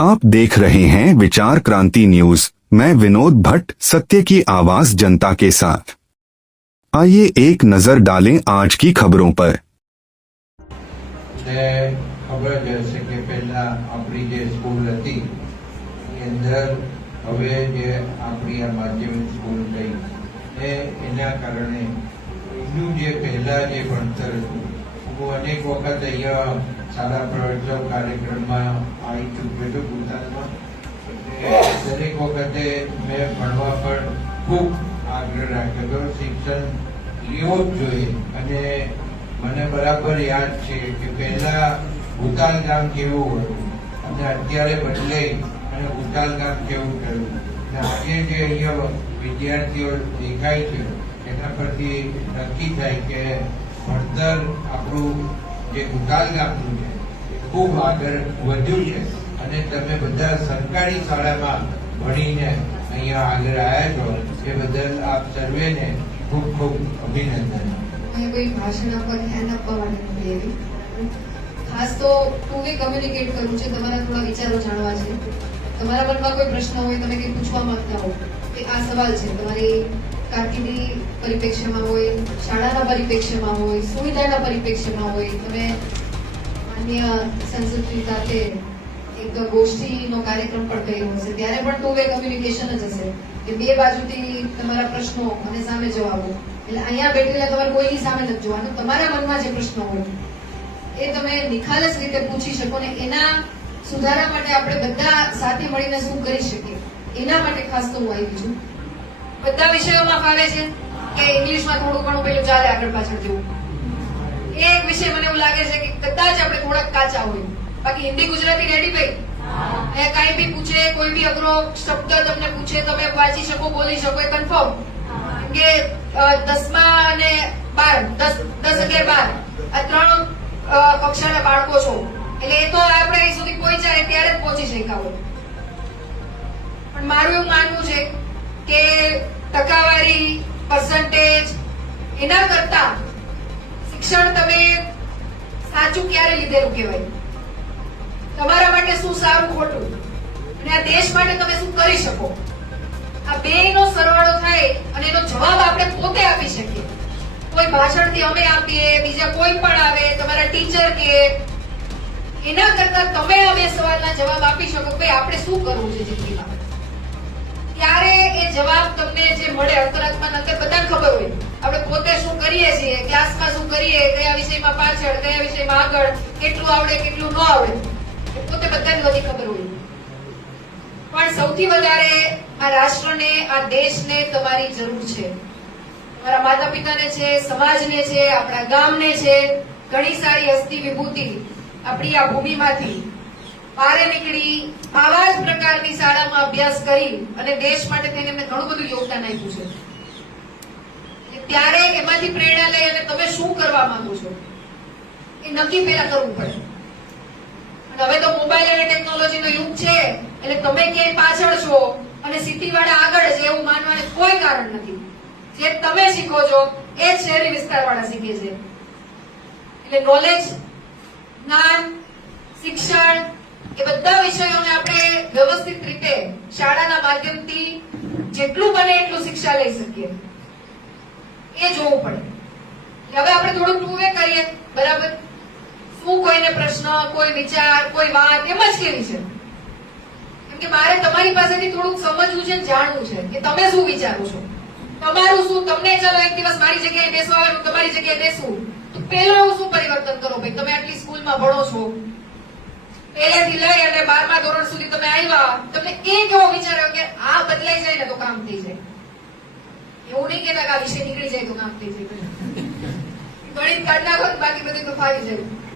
आप देख रहे हैं विचार क्रांति न्यूज। मैं विनोद भट्ट, सत्य की आवाज जनता के साथ। आइए एक नजर डालें आज की खबरों पर। खबर जैसे कि पहला अपनी जे स्कूल थी अंदर હવે જે આપણી આ માધ્યમિક સ્કૂલ ગઈ એના કારણે એનું જે પહેલા જે ભણતર હતું હું અનેક વખત અહીંયા શાળા પ્રવેશોત્સવ કાર્યક્રમમાં આવી ચૂક્યો છું ગુજરાતમાં। દરેક વખતે મેં ભણવા પર ખૂબ આગ્રહ રાખ્યો હતો। શિક્ષણ લેવું જ જોઈએ અને મને બરાબર યાદ છે કે પહેલા ભૂતાલ ગામ કેવું હતું અને અત્યારે બદલાઈ અને ભૂતાલ ગામ કેવું થયું। આજે જે અહીંયા વિદ્યાર્થીઓ દેખાય છે એના પરથી નક્કી થાય કે ભણતર આપણું જે ભૂતાલ ગામનું છે ખૂબ આગળ વધ્યું છે અને તમે બધા સરકારી શાળામાં ભણીને અહીંયા આગળ આવ્યા છો એ બદલ આપ સર્વેને ખૂબ ખૂબ અભિનંદન। કોઈ ભાષણ આપવા ધ્યાન આપવા માટે નથી આવી, ખાસ તો ટુ વે કમ્યુનિકેટ કરવું છે, તમારા થોડા વિચારો જાણવા છે। તમારા મનમાં કોઈ પ્રશ્ન હોય, તમે કંઈ પૂછવા માંગતા હો કે આ સવાલ છે, તમારી કારકિર્દી પરિપ્રેક્ષ્યમાં હોય, શાળાના પરિપ્રેક્ષ્યમાં હોય, સુવિધાના પરિપ્રેક્ષ્યમાં હોય, તમે માન્ય સંસ્કૃતિ સાથે એક ગોષ્ઠીનો કાર્યક્રમ પણ કર્યો હશે, ત્યારે પણ ટુ વે કમ્યુનિકેશન જ હશે કે બે બાજુથી તમારા પ્રશ્નો અને સામે જવાબો। એટલે અહીંયા બેઠેલા તમારે કોઈની સામે નથી જોવાનું, તમારા મનમાં જે પ્રશ્નો હોય એ તમે નિખાલસ રીતે પૂછી શકો ને એના સુધારા માટે આપણે બધા સાથે મળીને શું કરી શકીએ એના માટે ખાસ તો હું આવી છું। બધા વિષયોમાં ફાવે છે કે ઇંગ્લિશમાં થોડું ઘણું પેલું ચાલે આગળ પાછળ જેવું, એ એક વિષય મને એવું લાગે છે કે કદાચ આપણે થોડાક કાચા હોય, બાકી હિન્દી ગુજરાતી રેડી ભાઈ કઈ બી પૂછે, કોઈ બી અઘરો શબ્દ તમને પૂછે તમે વાંચી શકો, બોલી શકો એ કન્ફર્મ કે 10મા અને 12 10 11 12 આ ત્રણ કક્ષાના બાળકો છો એટલે એ તો આપણે અહીં સુધી પહોંચ્યા ત્યારે જ પહોંચી શક્યા હોય। પણ મારું એવું માનવું છે કે ટકાવારી પર્સન્ટેજ એના કરતા શિક્ષણ તમે સાચું ક્યારે લીધેલું કહેવાય, તમારા માટે શું સારું ખોટું અને આ દેશ માટે તમે શું કરી શકો, આ બેયનો સરવાળો થાય અને એનો જવાબ આપણે પોતે આપી શકીએ। કોઈ ભાષણથી અમે આપીએ, બીજા કોઈ પણ આવે, તમારા ટીચર કે એના કરતા તમે અમે સવાલના જવાબ આપી શકો કે આપણે શું કરવું છે જિંદગીમાં, ત્યારે એ જવાબ તમને જે મળે અંતરાત્માના અંદર બધાને ખબર હોય આપણે પોતે શું કરીએ છીએ, ક્લાસમાં શું કરીએ, કયા વિષયમાં પાછળ, કયા વિષયમાં આગળ, કેટલું આવડે કેટલું ન આવડે એ પોતે બધાને બધી ખબર હોય। પણ સૌથી વધારે આ રાષ્ટ્રને, આ દેશને તમારી જરૂર છે, તમારા માતા પિતાને છે, સમાજને છે, આપણા ગામને છે। ઘણી સારી હસ્તી વિભૂતિ આપણી આ ભૂમિમાંથી બહાર નીકળી આવા જ પ્રકારની શાળામાં અભ્યાસ કરી અને દેશ માટે થઈને એમને ઘણું બધું યોગદાન આપ્યું છે, ત્યારે એમાંથી પ્રેરણા લઈ અને તમે શું કરવા માંગો છો એ નક્કી પહેલા કરવું પડે। અને હવે તો મોબાઈલ અને ટેકનોલોજીનો યુગ છે એટલે તમે ક્યાંય પાછળ છો અને સિટીવાળા આગળ છે એવું માનવાનું કોઈ કારણ નથી। જે તમે શીખો છો એ જ શહેરી વિસ્તારવાળા શીખે છે। એટલે નોલેજ, જ્ઞાન, શિક્ષણ એ બધા વિષયોને આપણે વ્યવસ્થિત રીતે શાળાના માધ્યમથી જેટલું બને એટલું શિક્ષા લઈ શકીએ એ જોવું પડે। હવે આપણે થોડું ટુ વે કરીએ, બરાબર? શું કોઈને પ્રશ્ન, કોઈ વિચાર, કોઈ વાત એમ જ કેવી છે, કેમ કે મારે તમારી પાસેથી થોડુંક સમજવું છે, જાણવું છે કે તમે શું વિચારો છો, તમારું શું, તમને ચાલો એક દિવસ મારી જગ્યાએ બેસવા આવે, હું તમારી જગ્યાએ બેસું તો પેલું એવું શું પરિવર્તન કરો ભાઈ? તમે આટલી સ્કૂલમાં ભણો છો, પહેલેથી લઈ અને 12મા ધોરણ સુધી તમે આવ્યા, તમને એ કેવો વિચાર આવ્યો કે આ બદલાઈ જાય ને તો કામ થઈ જાય? એવું નહીં કહેતા કે આ વિષય નીકળી જાય તો કામ થઈ જાય, ગણિત કાઢ નાખો બાકી બધું તો ફાવી જાય।